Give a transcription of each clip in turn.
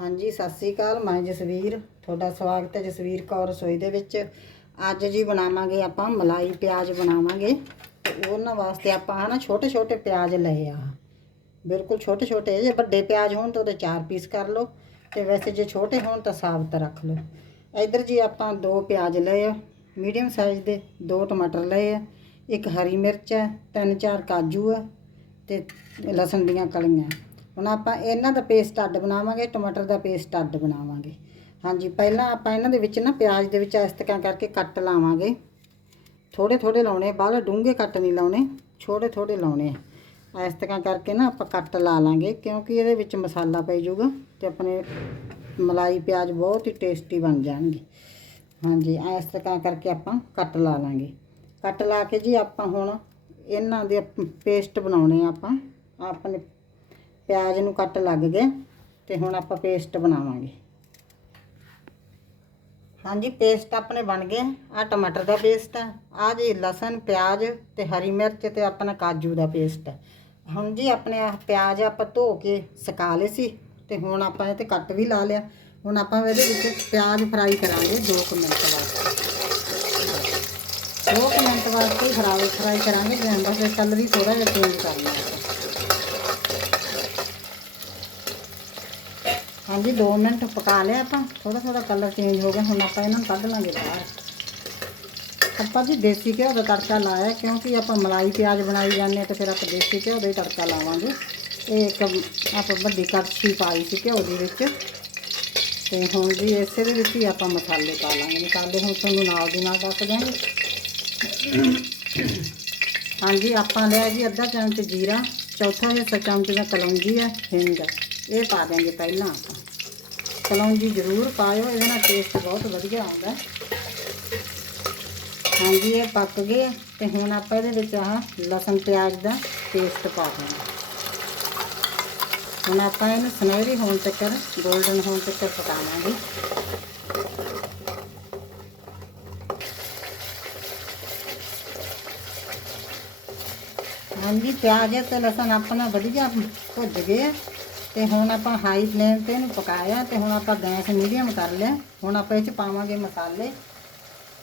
ਹਾਂਜੀ, ਸਤਿ ਸ੍ਰੀ ਅਕਾਲ, ਮੈਂ ਜਸਵੀਰ। ਤੁਹਾਡਾ ਸਵਾਗਤ ਹੈ ਜਸਵੀਰ ਕੌਰ ਰਸੋਈ ਦੇ ਵਿੱਚ। ਅੱਜ ਜੀ ਬਣਾਵਾਂਗੇ ਆਪਾਂ ਮਲਾਈ ਪਿਆਜ਼ ਬਣਾਵਾਂਗੇ। ਤੇ ਉਹਨਾਂ ਵਾਸਤੇ ਆਪਾਂ ਹਨਾ ਛੋਟੇ ਛੋਟੇ ਪਿਆਜ਼ ਲਏ ਆ। ਬਿਲਕੁਲ ਛੋਟੇ ਛੋਟੇ ਜੇ ਵੱਡੇ ਪਿਆਜ਼ ਹੋਣ ਤਾਂ ਉਹਦੇ 4 ਪੀਸ ਕਰ ਲਓ। ਤੇ ਵੈਸੇ ਜੇ ਛੋਟੇ ਹੋਣ ਤਾਂ ਸਾਬਤ ਰੱਖ ਲਓ। ਇੱਧਰ ਜੀ ਆਪਾਂ ਦੋ ਪਿਆਜ਼ ਲਏ ਆ। ਮੀਡੀਅਮ ਸਾਈਜ਼ ਦੇ ਦੋ ਟਮਾਟਰ ਲਏ ਆ। ਇੱਕ ਹਰੀ ਮਿਰਚ ਹੈ, ਤਿੰਨ ਚਾਰ ਕਾਜੂ ਹੈ ਤੇ ਲਸਣ ਦੀਆਂ ਕਲੀਆਂ। ਹੁਣ ਆਪਾਂ ਇਹਨਾਂ ਦਾ ਪੇਸਟ ਅੱਡ ਬਣਾਵਾਂਗੇ, ਟਮਾਟਰ ਦਾ ਪੇਸਟ ਅੱਡ ਬਣਾਵਾਂਗੇ। ਹਾਂਜੀ, ਪਹਿਲਾਂ ਆਪਾਂ ਇਹਨਾਂ ਦੇ ਵਿੱਚ ਨਾ ਪਿਆਜ਼ ਦੇ ਵਿੱਚ ਇਸ ਤਰ੍ਹਾਂ ਕਰਕੇ ਕੱਟ ਲਾਵਾਂਗੇ। ਥੋੜੇ ਥੋੜੇ ਲਾਉਣੇ, ਬਾਹਲੇ ਡੂੰਘੇ ਕੱਟ ਨਹੀਂ ਲਾਉਣੇ ਛੋਟੇ ਥੋੜੇ ਲਾਉਣੇ ਆ। ਇਸ ਤਰ੍ਹਾਂ ਕਰਕੇ ਨਾ ਆਪਾਂ ਕੱਟ ਲਾ ਲਾਂਗੇ, ਕਿਉਂਕਿ ਇਹਦੇ ਵਿੱਚ ਮਸਾਲਾ ਪੈ ਜਾਊਗਾ ਤੇ ਆਪਣੇ ਮਲਾਈ, ਪਿਆਜ਼ ਬਹੁਤ ਹੀ ਟੇਸਟੀ ਬਣ ਜਾਣਗੇ। ਹਾਂਜੀ, ਇਸ ਤਰ੍ਹਾਂ ਕਰਕੇ ਆਪਾਂ ਕੱਟ ਲਾ ਲਾਂਗੇ। ਕੱਟ ਲਾ ਕੇ ਜੀ ਆਪਾਂ ਹੁਣ ਇਹਨਾਂ ਦੇ ਪੇਸਟ ਬਣਾਉਣੇ ਆ ਆਪਾਂ। ਆਪਣੇ ਪਿਆਜ਼ ਨੂੰ ਕੱਟ ਲੱਗ ਗਏ ਤੇ ਹੁਣ ਆਪਾਂ ਪੇਸਟ ਬਣਾਵਾਂਗੇ। ਹਾਂਜੀ, ਪੇਸਟ ਆਪਣੇ ਬਣ ਗਏ। ਆ ਟਮਾਟਰ ਦਾ ਪੇਸਟ ਹੈ ਆ ਜੀ ਲਸਣ, ਪਿਆਜ਼ ਤੇ ਹਰੀ ਮਿਰਚ ਤੇ ਆਪਣਾ ਕਾਜੂ ਦਾ ਪੇਸਟ ਹੈ ਹੁਣ ਜੀ ਆਪਣੇ ਆਹ ਪਿਆਜ਼ ਆਪਾਂ ਧੋ ਕੇ ਸੁਕਾ ਲਏ ਸੀ ਤੇ ਹੁਣ ਆਪਾਂ ਇਹ ਤੇ ਕੱਟ ਵੀ ਲਾ ਲਿਆ। ਹੁਣ ਆਪਾਂ ਇਹਦੇ ਵਿੱਚ ਪਿਆਜ਼ ਫਰਾਈ ਕਰਾਂਗੇ 2 ਮਿੰਟ ਵਾਸਤੇ। 2 ਮਿੰਟ ਵਾਸਤੇ ਫਰਾਈ ਫਰਾਈ ਕਰਾਂਗੇ ਜੇ ਅੰਦਰ ਦੇ ਕਲਰ ਹੀ ਥੋੜਾ ਜਿਹਾ ਚੇਂਜ ਕਰਨਾ ਹੈ ਹਾਂਜੀ 2 ਮਿੰਟ ਪਕਾ ਲਿਆ ਆਪਾਂ। ਥੋੜਾ ਥੋੜਾ ਕਲਰ ਚੇਂਜ ਹੋ ਗਿਆ, ਹੁਣ ਆਪਾਂ ਇਹਨਾਂ ਨੂੰ ਕੱਢ ਲਾਂਗੇ ਬਾਹਰ। ਆਪਾਂ ਜੀ ਦੇਸੀ ਘਿਓ ਦਾ ਤੜਕਾ ਲਾਇਆ, ਕਿਉਂਕਿ ਆਪਾਂ ਮਲਾਈ, ਪਿਆਜ਼ ਬਣਾਈ ਜਾਂਦੇ ਹਾਂ ਤੇ ਫਿਰ ਆਪਾਂ ਦੇਸੀ ਘਿਓ ਦਾ ਹੀ ਤੜਕਾ ਲਾਵਾਂਗੇ। ਇਹ ਇੱਕ ਆਪਾਂ ਵੱਡੀ ਕੜਛੀ ਪਾਈ ਸੀ ਘਿਓ ਦੇ ਵਿੱਚ। ਤੇ ਹੁਣ ਜੀ ਇਸੇ ਦੇ ਵਿੱਚ ਹੀ ਆਪਾਂ ਮਸਾਲੇ ਪਾ ਲਾਂਗੇ। ਮਸਾਲੇ ਹੁਣ ਤੁਹਾਨੂੰ ਨਾਲ ਦੀ ਨਾਲ ਦੱਸ ਦਿਆਂਗੇ। ਹਾਂਜੀ, ਆਪਾਂ ਲਿਆ ਜੀ ਅੱਧਾ ਚਮਚ ਜੀਰਾ, ਚੌਥਾ ਹਿੱਸਾ ਚਮਚ ਦਾ ਕਲੌਂਜੀ ਹੈ, ਹਿੰਗ। ਇਹ ਪਾ ਦਾਂਗੇ ਪਹਿਲਾਂ ਆਪਾਂ। ਕਲੌਂਜੀ ਜ਼ਰੂਰ ਪਾਇਓ, ਇਹਦੇ ਨਾਲ ਟੇਸਟ ਬਹੁਤ ਵਧੀਆ ਆਉਂਦਾ। ਹਾਂਜੀ, ਇਹ ਪੱਕ ਗਏ ਤੇ ਹੁਣ ਆਪਾਂ ਇਹਦੇ ਵਿੱਚ ਆਹ ਲਸਣ ਪਿਆਜ਼ ਦਾ ਪੇਸਟ ਪਾ ਦੇਣਾ। ਹੁਣ ਆਪਾਂ ਇਹਨੂੰ ਸੁਨਹਿਰੀ ਹੋਣ ਤੱਕ 골ਡਨ ਹੋਣ ਤੱਕ ਪਕਾਵਾਂਗੇ ਹਾਂਜੀ, ਪਿਆਜ਼ ਤੇ ਲਸਣ ਆਪਣਾ ਵਧੀਆ ਭੁੱਜ ਗਏ ਤੇ ਹੁਣ ਆਪਾਂ ਹਾਈ ਫਲੇਮ ਤੇ ਇਹਨੂੰ ਪਕਾਇਆ ਤੇ ਹੁਣ ਆਪਾਂ ਗੈਸ ਮੀਡੀਅਮ ਕਰ ਲਿਆ। ਹੁਣ ਆਪਾਂ ਇਹ ਚ ਪਾਵਾਂਗੇ ਮਸਾਲੇ।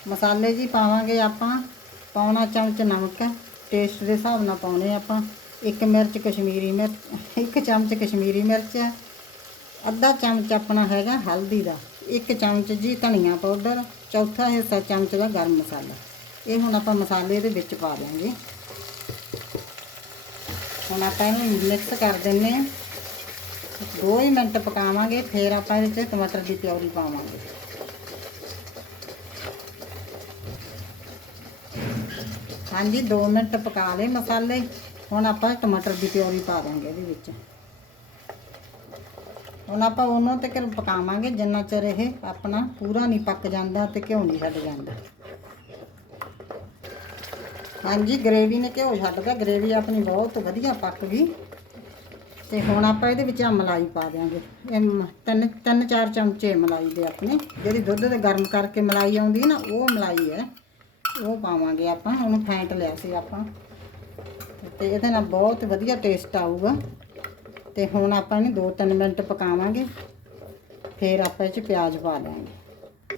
ਮਸਾਲੇ ਜੀ ਪਾਵਾਂਗੇ ਆਪਾਂ, ਪਾਉਣਾ ਚਮਚ ਨਮਕ। ਟੇਸਟ ਦੇ ਹਿਸਾਬ ਨਾਲ ਪਾਉਣੇ ਆਪਾਂ। ਇੱਕ ਮਿਰਚ, ਕਸ਼ਮੀਰੀ ਮਿਰਚ, ਇੱਕ ਚਮਚ ਕਸ਼ਮੀਰੀ ਮਿਰਚ। ਹੈ ਅੱਧਾ ਚਮਚ ਆਪਣਾ ਹੈਗਾ ਹਲਦੀ ਦਾ। ਇੱਕ ਚਮਚ ਜੀ ਧਨੀਆ ਪਾਊਡਰ ਚੌਥਾ ਹਿੱਸਾ ਚਮਚ ਦਾ ਗਰਮ ਮਸਾਲਾ। ਇਹ ਹੁਣ ਆਪਾਂ ਮਸਾਲੇ ਦੇ ਵਿੱਚ ਪਾ ਦਿਆਂਗੇ। ਹੁਣ ਆਪਾਂ ਇਹਨੂੰ ਮਿਕਸ ਕਰ ਦਿੰਨੇ ਆ ਦੋ ਹੀ ਮਿੰਟ ਪਕਾਵਾਂਗੇ, ਫਿਰ ਆਪਾਂ ਇਹਦੇ 'ਚ ਟਮਾਟਰ ਦੀ ਪਿਉਰੀ ਪਾਵਾਂਗੇ। ਹਾਂਜੀ 2 ਮਿੰਟ ਪਕਾ ਲਏ ਮਸਾਲੇ। ਹੁਣ ਆਪਾਂ ਟਮਾਟਰ ਦੀ ਪਿਉਰੀ ਪਾ ਦਾਂਗੇ ਇਹਦੇ ਵਿੱਚ। ਹੁਣ ਆਪਾਂ ਉਹਨਾਂ ਤੱਕ ਪਕਾਵਾਂਗੇ, ਜਿੰਨਾ ਚਿਰ ਇਹ ਆਪਣਾ ਪੂਰਾ ਨਹੀਂ ਪੱਕ ਜਾਂਦਾ ਤੇ ਘਿਓ ਨਹੀਂ ਛੱਡ ਜਾਂਦਾ। ਹਾਂਜੀ ਗ੍ਰੇਵੀ ਨੇ ਘਿਓ ਛੱਡਦਾ ਗ੍ਰੇਵੀ ਆਪਣੀ ਬਹੁਤ ਵਧੀਆ ਪੱਕ ਗਈ। ਤੇ ਹੁਣ ਆਪਾਂ ਇਹਦੇ ਵਿੱਚ ਮਲਾਈ ਪਾ ਦਿਆਂਗੇ। ਇਹ ਮ- ਤਿੰਨ ਤਿੰਨ, ਚਾਰ ਚਮਚੇ ਮਲਾਈ ਦੇ ਆਪਣੇ। ਜਿਹੜੀ ਦੁੱਧ ਦੇ ਗਰਮ ਕਰਕੇ ਮਲਾਈ ਆਉਂਦੀ ਹੈ ਨਾ, ਉਹ ਮਲਾਈ ਹੈ। ਉਹ ਪਾਵਾਂਗੇ ਆਪਾਂ ਉਹਨੂੰ ਫੈਂਟ ਲਿਆ ਸੀ ਆਪਾਂ। ਤੇ ਇਹਦੇ ਨਾਲ ਬਹੁਤ ਵਧੀਆ ਟੇਸਟ ਆਊਗਾ। ਤੇ ਹੁਣ ਆਪਾਂ ਇਹਨੂੰ 2-3 ਮਿੰਟ ਪਕਾਵਾਂਗੇ। ਫਿਰ ਆਪਾਂ ਇਹ 'ਚ ਪਿਆਜ਼ ਪਾ ਦਿਆਂਗੇ।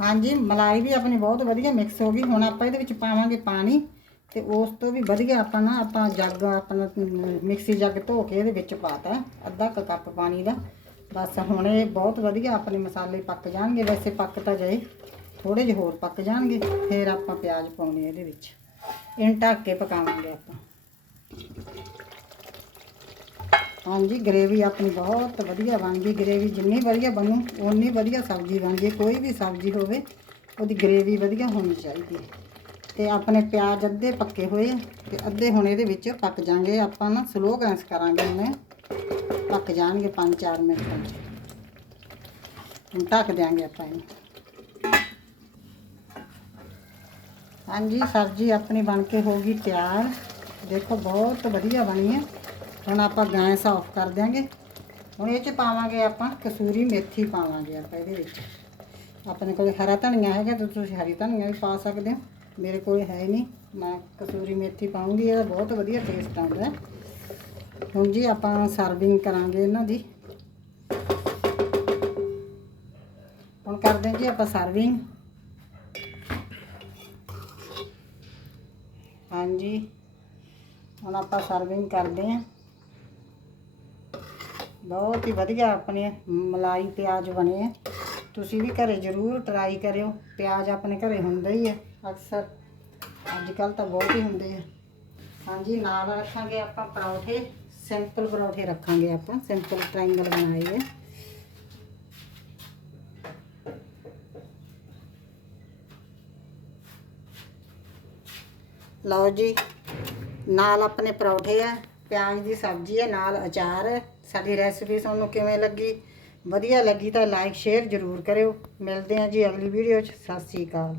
ਹਾਂਜੀ, ਮਲਾਈ ਵੀ ਆਪਣੀ ਬਹੁਤ ਵਧੀਆ ਮਿਕਸ ਹੋ ਗਈ। ਹੁਣ ਆਪਾਂ ਇਹਦੇ ਵਿੱਚ ਪਾਵਾਂਗੇ ਪਾਣੀ। ਤੇ ਉਸ ਤੋਂ ਵੀ ਵਧੀਆ ਆਪਾਂ ਨਾ, ਆਪਾਂ ਜੱਗ ਆਪਣਾ ਮਿਕਸੀ ਜੱਗ ਧੋ ਕੇ ਇਹਦੇ ਵਿੱਚ ਪਾਤਾ ਅੱਧਾ ਕੁ ਕੱਪ ਪਾਣੀ ਦਾ। ਬਸ ਹੁਣ ਇਹ ਬਹੁਤ ਵਧੀਆ ਆਪਣੇ ਮਸਾਲੇ ਪੱਕ ਜਾਣਗੇ, ਵੈਸੇ ਪੱਕ ਤਾਂ ਗਏ ਥੋੜੇ ਜਿਹੇ ਹੋਰ ਪੱਕ ਜਾਣਗੇ, ਫਿਰ ਆਪਾਂ ਪਿਆਜ਼ ਪਾਉਣੇ ਇਹਦੇ ਵਿੱਚ। ਇਹਨੂੰ ਢੱਕ ਕੇ ਪਕਾਵਾਂਗੇ ਆਪਾਂ। ਹਾਂਜੀ ਗ੍ਰੇਵੀ ਆਪਣੀ ਬਹੁਤ ਵਧੀਆ ਬਣ ਗਈ ਗ੍ਰੇਵੀ ਜਿੰਨੀ ਵਧੀਆ ਬਣੂ, ਓਨੀ ਵਧੀਆ ਸਬਜ਼ੀ ਬਣ ਗਈ, ਕੋਈ ਵੀ ਸਬਜ਼ੀ ਹੋਵੇ, ਉਹਦੀ ਗ੍ਰੇਵੀ ਵਧੀਆ ਹੋਣੀ ਚਾਹੀਦੀ ਹੈ। ਤੇ ਆਪਣੇ ਪਿਆਜ਼ ਅੱਧੇ ਪੱਕੇ ਹੋਏ ਆ ਤੇ ਅੱਧੇ ਹੁਣ ਇਹਦੇ ਵਿੱਚ ਪੱਕ ਜਾਣਗੇ। ਆਪਾਂ ਨਾ ਸਲੋ ਗੈਸ ਕਰਾਂਗੇ ਉਹਨੇ ਪੱਕ ਜਾਣਗੇ 5-4 ਮਿੰਟ ਤੱਕ ਹੁਣ ਢੱਕ ਦਿਆਂਗੇ ਆਪਾਂ ਇਹਨੂੰ। ਹਾਂਜੀ, ਸਬਜ਼ੀ ਆਪਣੀ ਬਣ ਕੇ ਹੋ ਗਈ ਤਿਆਰ। ਦੇਖੋ, ਬਹੁਤ ਵਧੀਆ ਬਣੀ ਹੈ ਹੁਣ ਆਪਾਂ ਗੈਸ ਆਫ ਕਰ ਦਿਆਂਗੇ। ਹੁਣ ਇਹ ਚ ਪਾਵਾਂਗੇ ਆਪਾਂ ਕਸੂਰੀ ਮੇਥੀ ਪਾਵਾਂਗੇ ਆਪਾਂ ਇਹਦੇ ਵਿੱਚ। ਆਪਣੇ ਕੋਲ ਹਰਾ ਧਨੀਆ ਹੈਗਾ, ਤਾਂ ਤੁਸੀਂ ਹਰੀ ਧਨੀਆ ਵੀ ਪਾ ਸਕਦੇ ਹੋ। ਮੇਰੇ ਕੋਲ ਹੈ ਨਹੀਂ। ਮੈਂ ਕਸੂਰੀ ਮੇਥੀ ਪਾਉਂਗੀ, ਇਹਦਾ ਬਹੁਤ ਵਧੀਆ ਟੇਸਟ ਆਉਂਦਾ। ਹੁਣ ਜੀ ਆਪਾਂ ਸਰਵਿੰਗ ਕਰਾਂਗੇ ਇਹਨਾਂ ਦੀ। ਹੁਣ ਕਰਦੇ ਹਾਂ ਜੀ ਆਪਾਂ ਸਰਵਿੰਗ ਹਾਂਜੀ। ਹੁਣ ਆਪਾਂ ਸਰਵਿੰਗ ਕਰਦੇ ਹਾਂ। ਬਹੁਤ ਹੀ ਵਧੀਆ ਆਪਣੇ ਮਲਾਈ ਪਿਆਜ਼ ਬਣੇ ਆ। ਤੁਸੀਂ ਵੀ ਘਰੇ ਜ਼ਰੂਰ ਟਰਾਈ ਕਰਿਓ। ਪਿਆਜ਼ ਆਪਣੇ ਘਰੇ ਹੁੰਦਾ ਹੀ ਹੈ ਅਕਸਰ। ਅੱਜ ਕੱਲ ਤਾਂ ਬਹੁਤ ਹੀ ਹੁੰਦੇ ਆ। ਹਾਂਜੀ, ਨਾਲ ਰੱਖਾਂਗੇ ਆਪਾਂ ਪਰੌਂਠੇ। ਸਿੰਪਲ ਪਰੌਂਠੇ ਰੱਖਾਂਗੇ ਆਪਾਂ। ਸਿੰਪਲ ਟ੍ਰਾਇੰਗਲ ਬਣਾਏ ਆ ਲਓ ਜੀ, ਨਾਲ ਆਪਣੇ ਪਰੌਂਠੇ ਆ। ਪਿਆਜ਼ ਦੀ ਸਬਜ਼ੀ ਹੈ ਨਾਲ ਅਚਾਰ। ਹੈ ਸਾਡੀ ਰੈਸਿਪੀ ਤੁਹਾਨੂੰ ਕਿਵੇਂ ਲੱਗੀ? ਵਧੀਆ ਲੱਗੀ ਤਾਂ ਲਾਈਕ, ਸ਼ੇਅਰ ਜ਼ਰੂਰ ਕਰਿਓ। ਮਿਲਦੇ ਹਾਂ ਜੀ ਅਗਲੀ ਵੀਡੀਓ 'ਚ। ਸਤਿ ਸ੍ਰੀ ਅਕਾਲ।